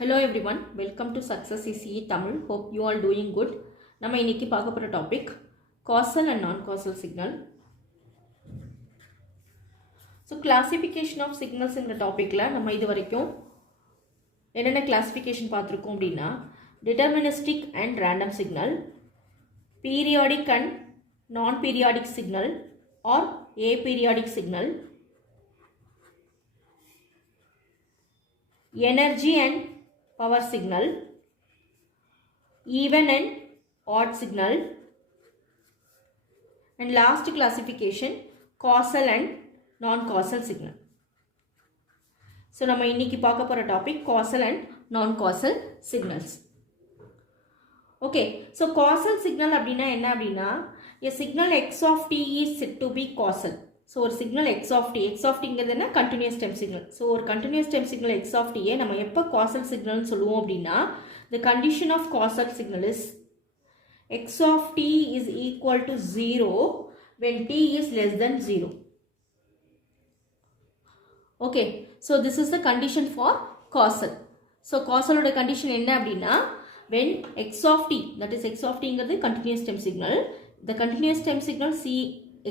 Hello everyone, welcome to Success is CE Tamil. Hope you all doing good. நம்ம இன்னைக்கு பார்க்க போற topic causal and non-causal signal. So classification of signals இந்த டாபிக்ல நம்ம இது வரைக்கும் என்னென்ன கிளாசிஃபிகேஷன் பார்த்திருக்கோம் அப்படின்னா deterministic and random signal, periodic and non-periodic signal or aperiodic signal, energy and power signal, even and odd signal, and last classification causal and non-causal signal. So நம்ம இன்னைக்கு பார்க்க போற topic causal and non-causal signals. Okay, so causal signal அப்படின்னா என்ன அப்படின்னா a signal x of t is said to be causal. So ஒரு signal x of t ங்கிறது என்ன continuous time signal. So ஒரு continuous time signal x of t நம்ம எப்போ causal signal சொல்லுவோம் அப்படின்னா the condition of causal signal is x of t is equal to 0 when t is less than 0. Okay, so this is the condition for causal. So causal ஓட condition என்ன அப்படின்னா when x of t, that is x of t ங்கிறது continuous time signal, the continuous time signal c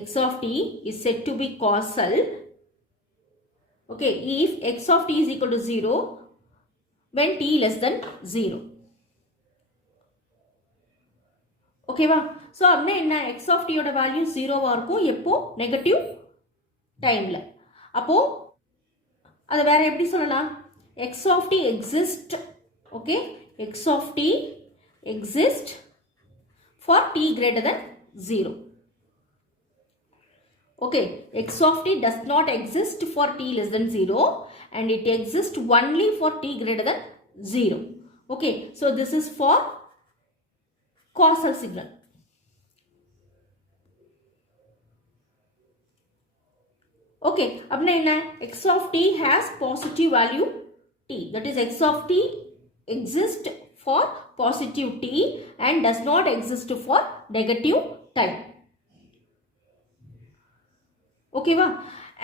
x of t is said to be causal. Okay, if x of t is equal to 0 when t less than 0. Okay va? So அப்படின்னா என்ன x of t ஓட value 0வா இருக்கும் எப்போ negative டைம்ல. அப்போ அதை வேற எப்படி சொல்லலாம்? x of t exist, okay, x of t exist for t greater than 0. Okay, x of t does not exist for t less than 0 and it exists only for t greater than 0. Okay, so this is for causal signal. Okay, அப்படின்னா என்ன x of t has positive value t, that is x of t exists for positive t and does not exist for negative time. Okay va?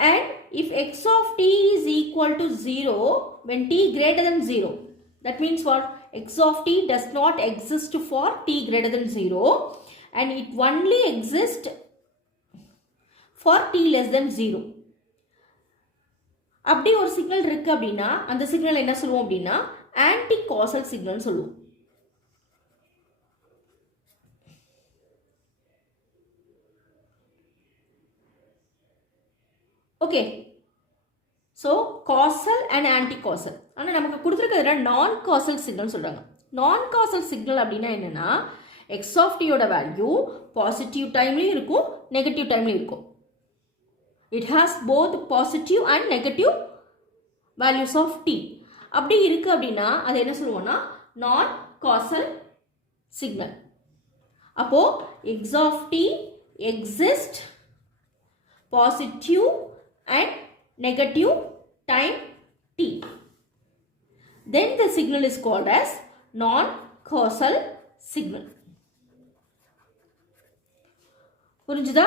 And if x of t is equal to 0 when t greater than 0, that means what? X of t does not exist for t greater than 0 and it only exists for t less than 0. அப்படி ஒரு signal இருக்கு அப்படின்னா அந்த signal என்ன சொல்லுவோம் அப்படின்னா anti castle signal சொல்லுவோம். Okay, so castle and anti castle. ஆனால் நமக்கு கொடுத்துருக்கிறதுல நான் காசல் சிக்னல் சொல்கிறாங்க. நான் காசல் சிக்னல் அப்படின்னா என்னென்னா எக்ஸ் ஆஃப் டியோட வேல்யூ பாசிட்டிவ் டைம்லையும் இருக்கும் நெகட்டிவ் டைம்லையும் இருக்கும். It has both positive and negative values of t. அப்படி இருக்கு அப்படின்னா அது என்ன சொல்லுவோம்னா நான் காசல் சிக்னல். அப்போ x of t exist positive and negative time t, then the signal is called as non-causal signal. புரிஞ்சுதா?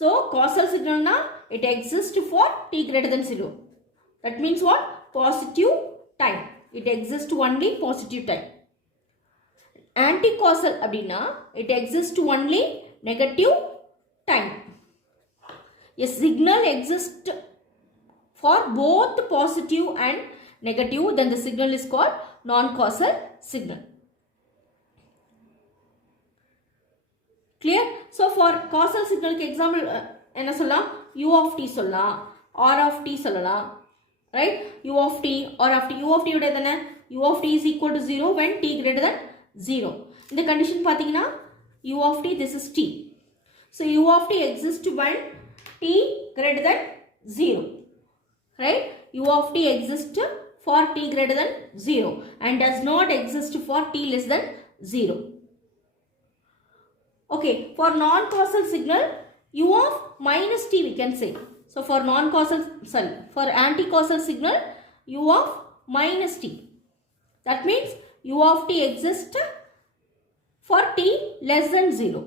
So causal signal na it exists for t greater than 0. That means what? Positive time. It exists only positive time. Anti-causal அப்படின்னா it exists only negative time. A signal exists for both positive and negative, then the signal is called non-causal signal. Clear? So for causal signal க்கு example என்ன சொல்லலாம்? u of t சொல்லலாம், r of t சொல்லலாம், right? u of t, r of t. u of t உடைய என்ன? u of t is equal to 0 when t greater than 0. இந்த condition பார்த்தீங்கன்னா u of t, this is t. So u of t exists when t greater than 0, right? u of t exists for t greater than 0 and does not exist for t less than 0. Okay, for non-causal signal u of minus t we can say. So for non-causal, sorry, for anti-causal signal u of minus t. That means u of t exists for t less than 0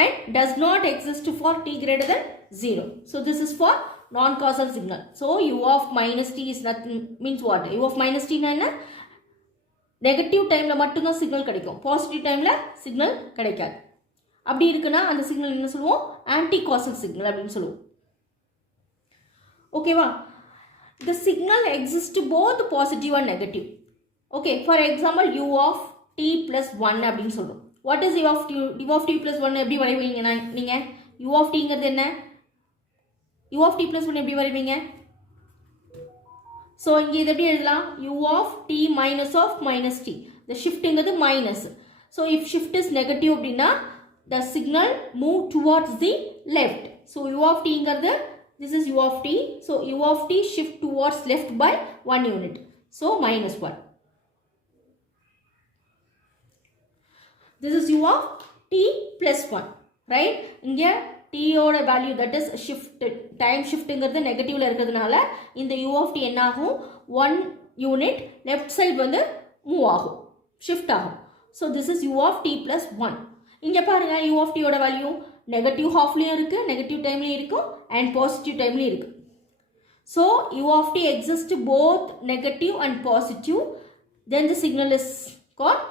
and does not exist for t greater than 0. So this is for non-causal signal. So u of minus t is nothing, means what? U of minus t na negative டைமில் மட்டும்தான் signal கிடைக்கும், positive டைமில் signal கிடைக்காது. அப்படி இருக்குன்னா அந்த signal என்ன சொல்லுவோம்? ஆன்டி காசல் சிக்னல் அப்படின்னு சொல்லுவோம். ஓகேவா? the signal exists both positive and negative. Okay, for example u of t plus 1 அப்படின்னு சொல்றோம். what is u of t? u of t plus 1 எப்படி வரைவீங்க நீங்க? u of t ங்கிறது என்ன? u of t plus 1 எப்படி வரைவீங்க? so இங்க இது எப்படி எழுதலாம்? u of t minus of minus t. the shift ங்கிறது minus. so if shift is negative அப்படின்னா the signal move towards the left. so u of t ங்கிறது this is u of t. so u of t shift towards left by 1 unit. so minus 1. this is u of t plus 1. right? இங்க t ஓட value, that is shift, time shift ங்கிறது நெகட்டிவ்ல இருக்கிறதுனால இந்த u of t என்ன ஆகும்? 1 unit left side வந்து move ஆகும், shift ஆகும். so this is u of t plus 1. இங்க பாருங்க u of t ஓட value நெகட்டிவ் ஹாஃப்லயும் இருக்கு, நெகட்டிவ் டைம்லயும் இருக்கும், and பாசிட்டிவ் டைம்லயும் இருக்கு. so u of t exists both negative and positive, then the signal is called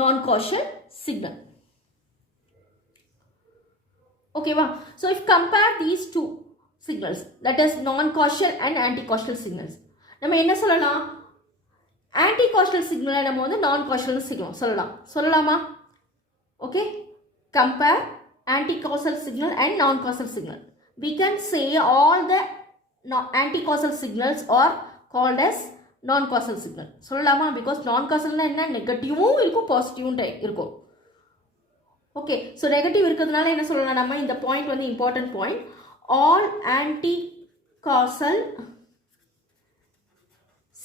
non-causal signal. okay va? so if compare these two signals, that is non-causal and anti-causal signals, நம்ம என்ன சொல்லலாம்? anti-causal signal நம்ம வந்து non-causal signal சொல்லலாமா? okay, compare anti-causal signal and non-causal signal. we can say all the anti-causal signals are called as non-causal signal. சொல்லலாமா? because non-causal னா என்ன? நெகட்டிவும் இருக்கும், பாசிட்டிவும் இருக்கும். ஓகே, ஸோ நெகட்டிவ் இருக்கிறதுனால என்ன சொல்லலாம் நம்ம? இந்த பாயிண்ட் வந்து important point. all anti-causal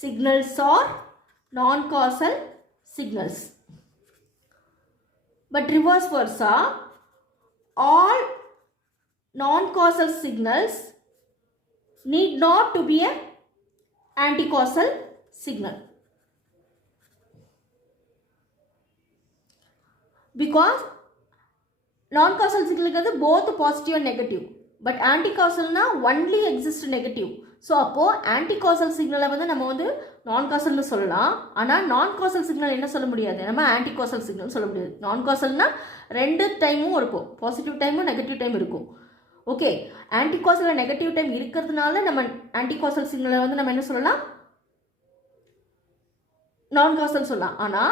signals are non-causal signals. but reverse versa, all non-causal signals need not to be an anti-causal signal. because non-causal signal is both positive and negative, but anti-causal na only exist negative. so அப்போ anti-causal signal வந்து நம்ம வந்து non-causal னு சொல்லலாம். ஆனா non-causal signal என்ன சொல்ல முடியாது? நம்ம anti-causal signal சொல்ல முடியாது. non-causal னா ரெண்டு டைமும் இருக்கும், பாசிட்டிவ் டைமும் நெகட்டிவ் டைம் இருக்கும். ஓகே, anti-causal நெகட்டிவ் டைம் இருக்கிறதுனால நம்ம anti-causal signal வந்து நம்ம என்ன சொல்லலாம்? non-causal சொல்லலாம். ஆனா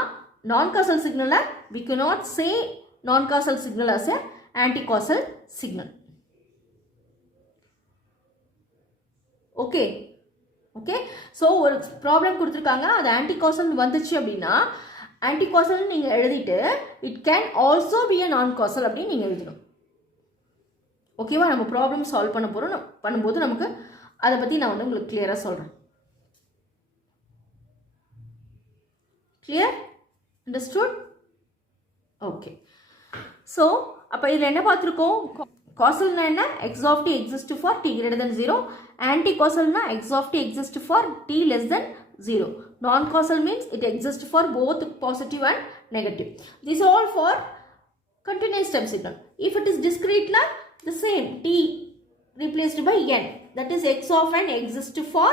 non-causal signal we cannot say non-causal signal as a anti-causal signal. okay okay, so ஒரு ப்ராப்ளம் கொடுத்திருக்காங்க, அது anti-causal வந்துச்சு அப்படினா anti-causal நீங்க எழுதிட்டு it can also be a non-causal அப்படி நீங்க எழுதணும். ஓகேவா? நம்ம ப்ராப்ளம் சால்வ் பண்ண போறோம், பண்ணும்போது நமக்கு அதை பத்தி நான் வந்து உங்களுக்கு கிளியரா சொல்றேன். clear? understood? okay, so அப்ப இதுல என்ன பார்த்திருக்கோம்? causal na enna? x of t exists for t greater than 0. anti-causal na x of t exists for t less than 0. non-causal means it exists for both positive and negative. This is all for continuous time signal. if it is discrete na the same, t replaced by n, that is x of n exists for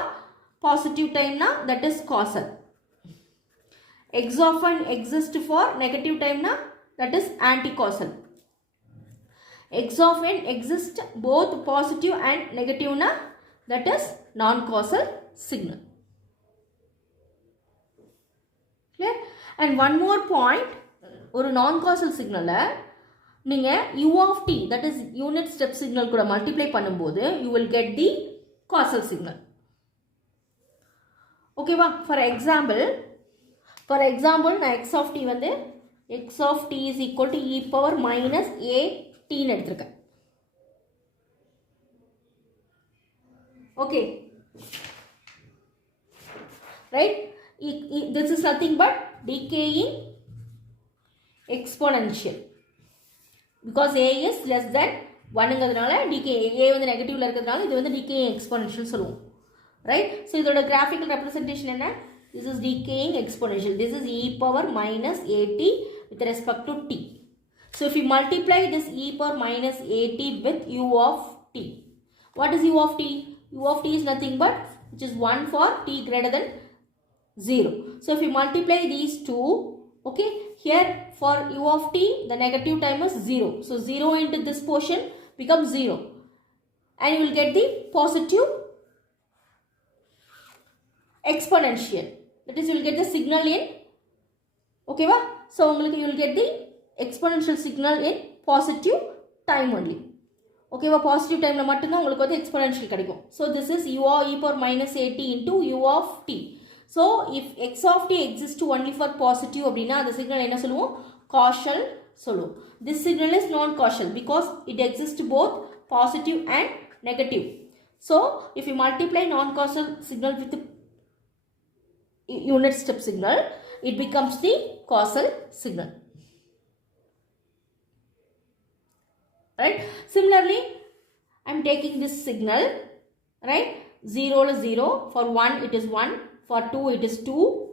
positive time na, that is causal. x of n exists for negative time na, that is anti-causal. x of n exists both positive and negative na, that is non-causal signal. clear? and one more point, ஒரு non-causal signal நீங்க u of t, that is unit step signal கூட multiply பண்ணும்போது you will get the causal signal. ஓகேவா? for example நான் x of t வந்து x of t is equal to e power minus a t ன்னு எடுத்திருக்கேன். okay, right? this is nothing but decaying exponential, because a is less than 1 ங்கிறதுனால decay, a வந்து நெகட்டிவ்ல இருக்கிறதுனால இது வந்து decaying exponential சொல்லுவோம். right? so இதோட graphical representation என்ன? this is decaying exponential. this is e power minus at with respect to t. so if you multiply this e power minus at with u of t, what is u of t? u of t is nothing but which is 1 for t greater than 0. So if you multiply these two, okay, here for u of t the negative term is 0. So 0 into this portion becomes 0 and you will get the positive exponential. That is, you will get the signal in, okay va? So you will get the exponential signal in positive time only. Okay va? Positive time la mattum dhaan ungalku the exponential kadikum. So this is u of e power minus at into u of t. So if x of t exists only for positive அப்படினா அந்த signal என்ன சொல்லுவோம்? Causal சொல்லுவோம். This signal is non-causal because it exists both positive and negative. So if you multiply non-causal signal with the unit step signal, it becomes the causal signal. Right? Similarly, I am taking this signal, right? 0 is 0, for 1 it is 1, for 2 it is 2,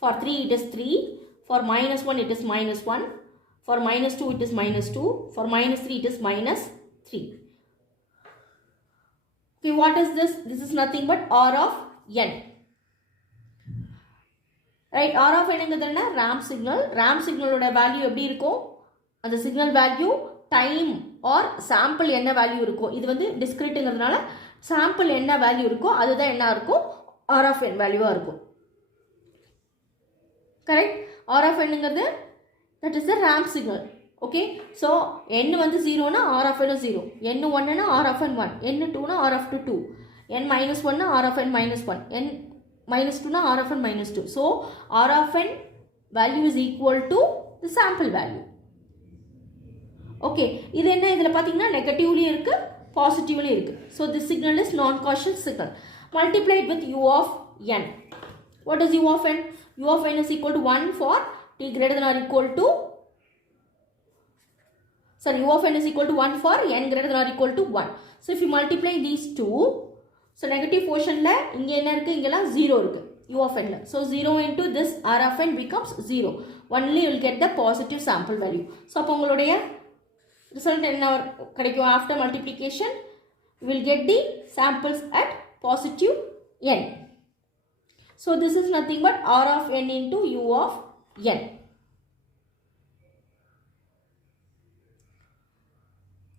for 3 it is 3, for minus 1 it is minus 1, for minus 2 it is minus 2, for minus 3 it is minus 3. Okay, what is this? This is nothing but R of n. Right, R of n engadana ramp signal. Ramp signal oda value eppadi irukum? And the signal value time or sample enna value irukum. Idu vandu discrete engadanaala sample enna value irukum adudha enna irukum? R of n value ah irukum. Correct? R of n engadhu that is the ramp signal. Okay, so n vandu 0 na R of n is 0, n 1 na R of n 1, n 2 na R of 2, n minus 1 na R of n minus 1, n minus 2 na R of n minus 2. So R of n value is equal to the sample value. Okay, இது என்ன இதில் பார்த்தீங்கன்னா negatively இருக்கு positively இருக்கு. So this signal is non-causal signal multiplied with u of n. What is u of n? U of n is equal to 1 for t greater than or equal to, sorry, u of n is equal to 1 for n greater than or equal to 1. So if you multiply these two, so negative portion la inga enna irukku, ingala 0 irukku u of n la. So 0 into this R of n becomes 0. Only you will get the positive sample value. So appo ungaludaiya result enna kadaikum after multiplication? You will get the samples at positive n. So this is nothing but R of n into u of n.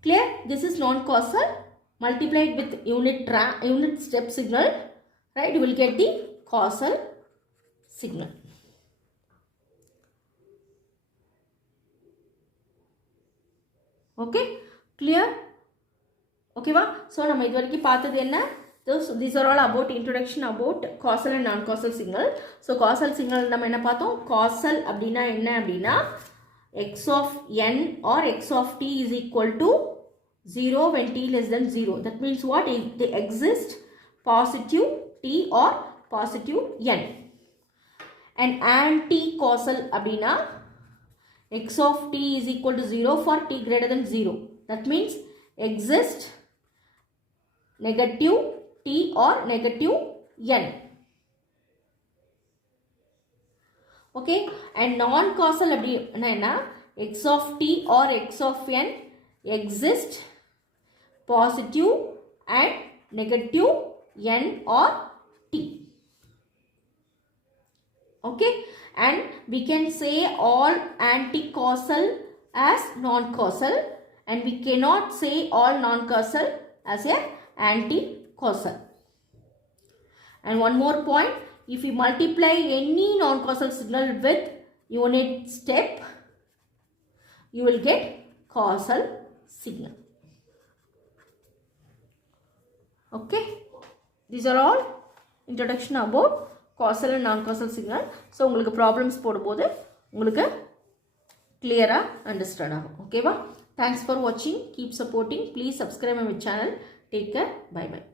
Clear? This is non-causal multiplied with unit step signal, right? You will get the causal signal. Okay, clear? Okay va? So நம்ம இதுவரைக்கும் பார்த்தது என்ன? These are all about introduction about causal and non-causal signal. So causal signal நம்ம என்ன பார்த்தோம்? Causal அப்படினா என்ன அப்படினா x of n or x of t is equal to 0 when t less than 0. That means what? They exist positive t or positive n. And anti-causal அப்படினா x of t is equal to 0 for t greater than 0. That means exist negative t or negative n. Okay, and non-causal அப்படினா என்ன? X of t or x of n exist positive and negative n or t. Okay, and we can say all anti-causal as non-causal, and we cannot say all non-causal as a anti-causal. And one more point, if we multiply any non-causal signal with unit step, you will get causal signal. Okay, these are all introduction about causal and non-causal signal. So உங்களுக்கு problems போடும்போது உங்களுக்கு clear understand ஆகும். Okay va? Thanks for watching. Keep supporting. Please subscribe my channel. Take care. Bye bye.